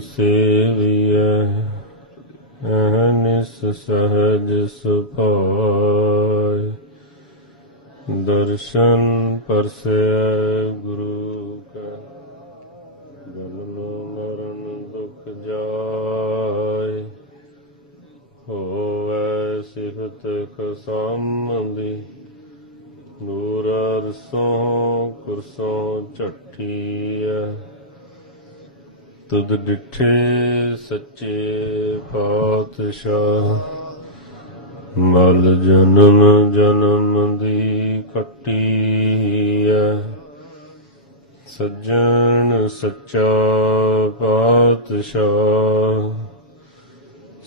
ਸੇਵੀਐ, ਅਹਨਿਸ ਸਹਜ ਸੁਭਾਇ ਦਰਸ਼ਨ ਪਰਸੈ ਗੁਰੂ ਕਾ, ਜਨਮ ਮਰਨ ਦੁਖ ਜਾਇ। ਹੋਵੈ ਸਿਫਤ ਖਸਮਦੀ ਨੂਰ ਅਰਸੋਂ ਕੁਰਸੋਂ ਝੱਠੀਐ। ਤੁਧ ਡਿਠੇ ਸੱਚੇ ਪਾਤਸ਼ਾਹ, ਮਲ ਜਨਮ ਜਨਮ ਦੀ ਕੱਟੀਐ। ਸੱਜਣ ਸੱਚਾ ਪਾਤਸ਼ਾਹ,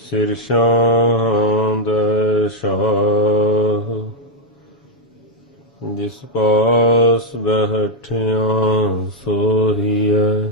ਸਿਰ ਸ਼ਾਂਦ ਸ਼ਾਹ। ਜਿਸ ਪਾਸ ਬੈਠਿਆ ਸੋਹੀਐ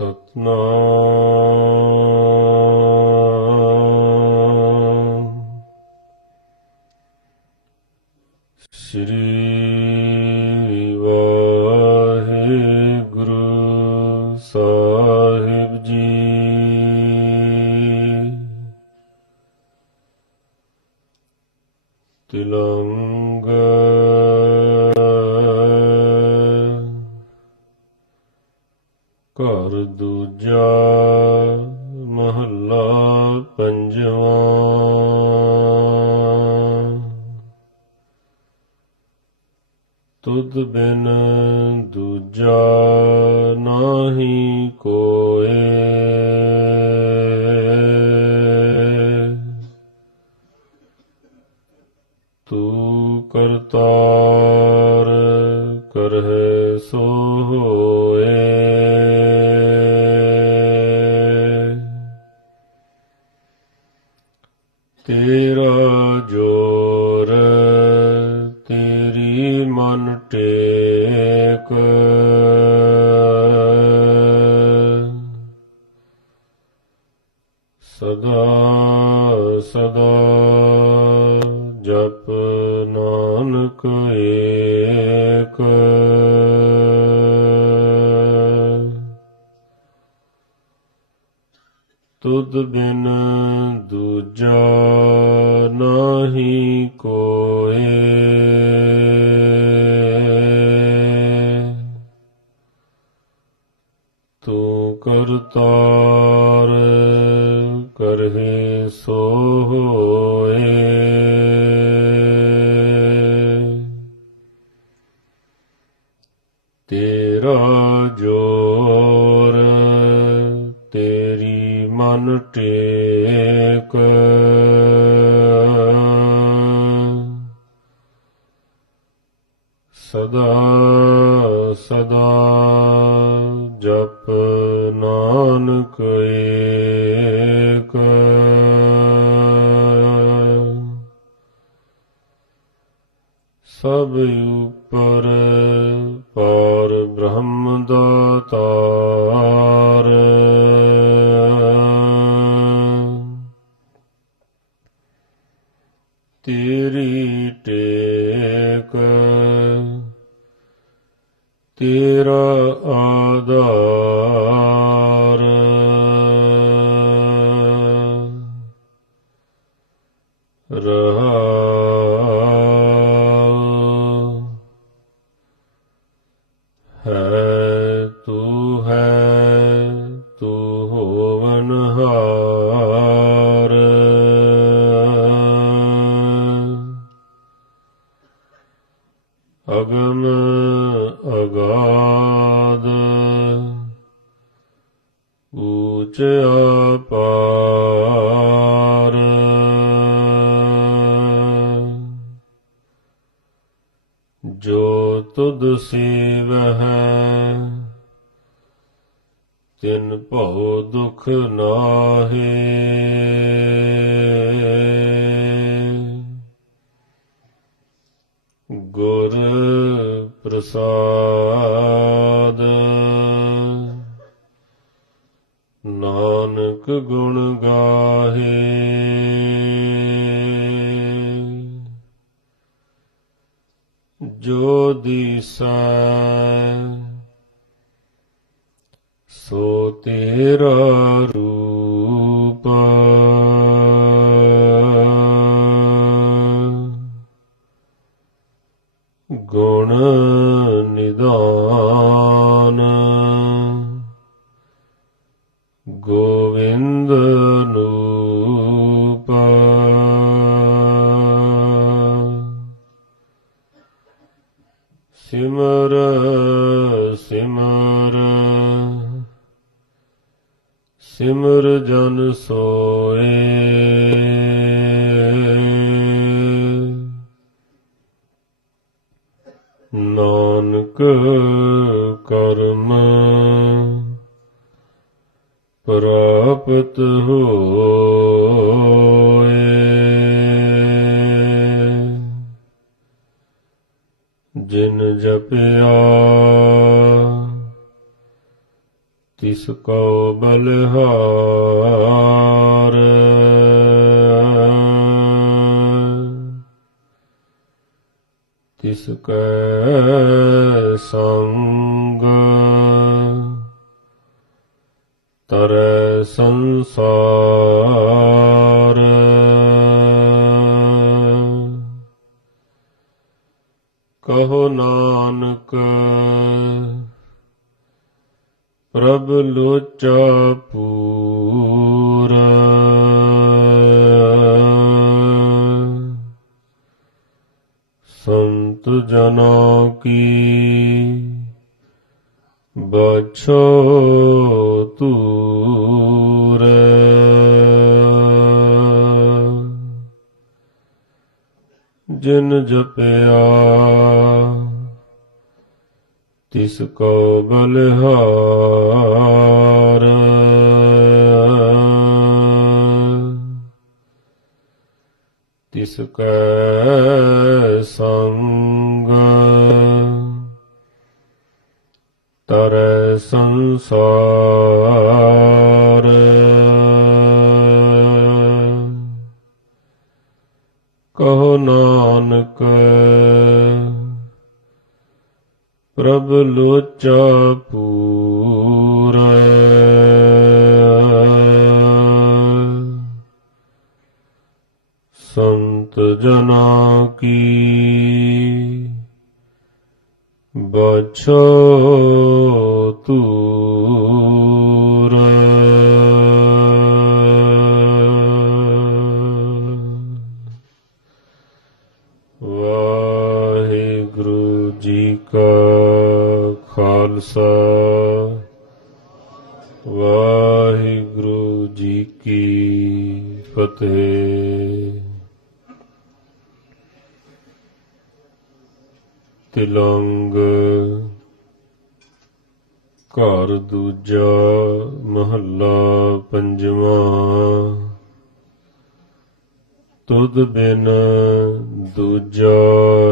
Satnam. ਘਰ ਦੂਜਾ ਮਹੱਲਾ ਪੰਜਵਾਂ। ਤੁਧ ਬਿਨ ਦੂਜਾ ਨਾਹੀ ਕੋਏ। ਤੂੰ ਕਰਤਾਰ ਤੇਰਾ ਜੋਰ ਤੇਰੀ ਮਨ ਟੇਕ। ਸਦਾ ਸਦਾ ਜਪ ਨਾਨਕ ਏਕ ਤੁਧ ਬਿਨ ਦੂਜਾ ਨਾਹੀ ਕੋਏ। ਤੂੰ ਕਰਤਾਰ ਕਰਹਿ ਸੋ ਹੋਏ ਮਨ ਟੇਕ। ਸਦਾ ਸਦਾ ਜਪ ਨਾਨਕ ਏਕ। ਸਭ ਉਪਰ ਪਾਰ ਬ੍ਰਹਮ ਦਾਤਾਰ ਤੇਰੀ ਟੇਕ। ਤੇਰਾ ਆਧਾਰ ਅਗਾਧ ਊਚ ਅਪਾਰ। ਜੋ ਤੁਧ ਸੇਵਹਿ ਤਿਨ ਭਉ ਦੁਖ ਨਾਹੀ। ਪ੍ਰਸਾਦ। ਨਾਨਕ ਗੁਣ ਗਾਹੇ। ਜੋ ਦੀਸੈ ਸੋ ਤੇਰਾ ਰੂਪ। ਗੁਣ ਨਿਦਾਨ। ਗੋਵਿੰਦ ਨੂਪ। ਸਿਮਰ ਸਿਮਰ। ਸਿਮਰ ਜਨ ਸੋਏ। ਕਰਮ ਪ੍ਰਾਪਤ ਹੋਏ। ਜਿਨ ਜਪਿਆ ਤਿਸ ਕੋ ਬਲਹਾਰ। ਤਿਸ ਕੈ ਸੰਗ। ਤਰ ਸੰਸਾਰ। ਸੰਤ ਜਨੋ ਕੀ। ਬਛੋ ਤੂਰ ਜਿਨ ਜਪਿਆ ਤਿਸ ਕੋ ਬਲਹਾਰ। ਤਿਸ ਕੈ ਤਰ ਸੰਸਾਰ। ਕਹੋ ਨਾਨਕ ਪ੍ਰਭ ਲੋਚਾ ਪੂਰਾ। ਸੰਤ ਜਨਾ ਕੀ গচ্ছতু ਤਿਲੰਗ। ਘਰ ਦੂਜਾ ਮਹੱਲਾ ਪੰਜਵਾਂ। ਤੁਧ ਬਿਨ ਦੂਜਾ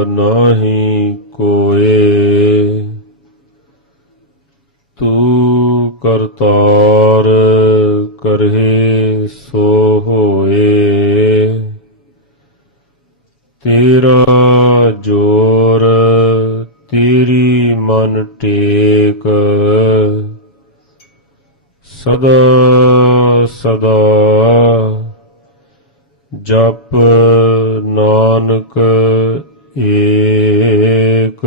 ਨਾਹੀ ਕੋਏ। ਤੂੰ ਕਰਤਾਰ ਕਰਹਿ ਸੋ ਹੋਏ। ਤੇਰਾ ਜੋ ਮਨ ਟੇਕ। ਸਦਾ ਸਦਾ ਜਪ ਨਾਨਕ ਏਕ।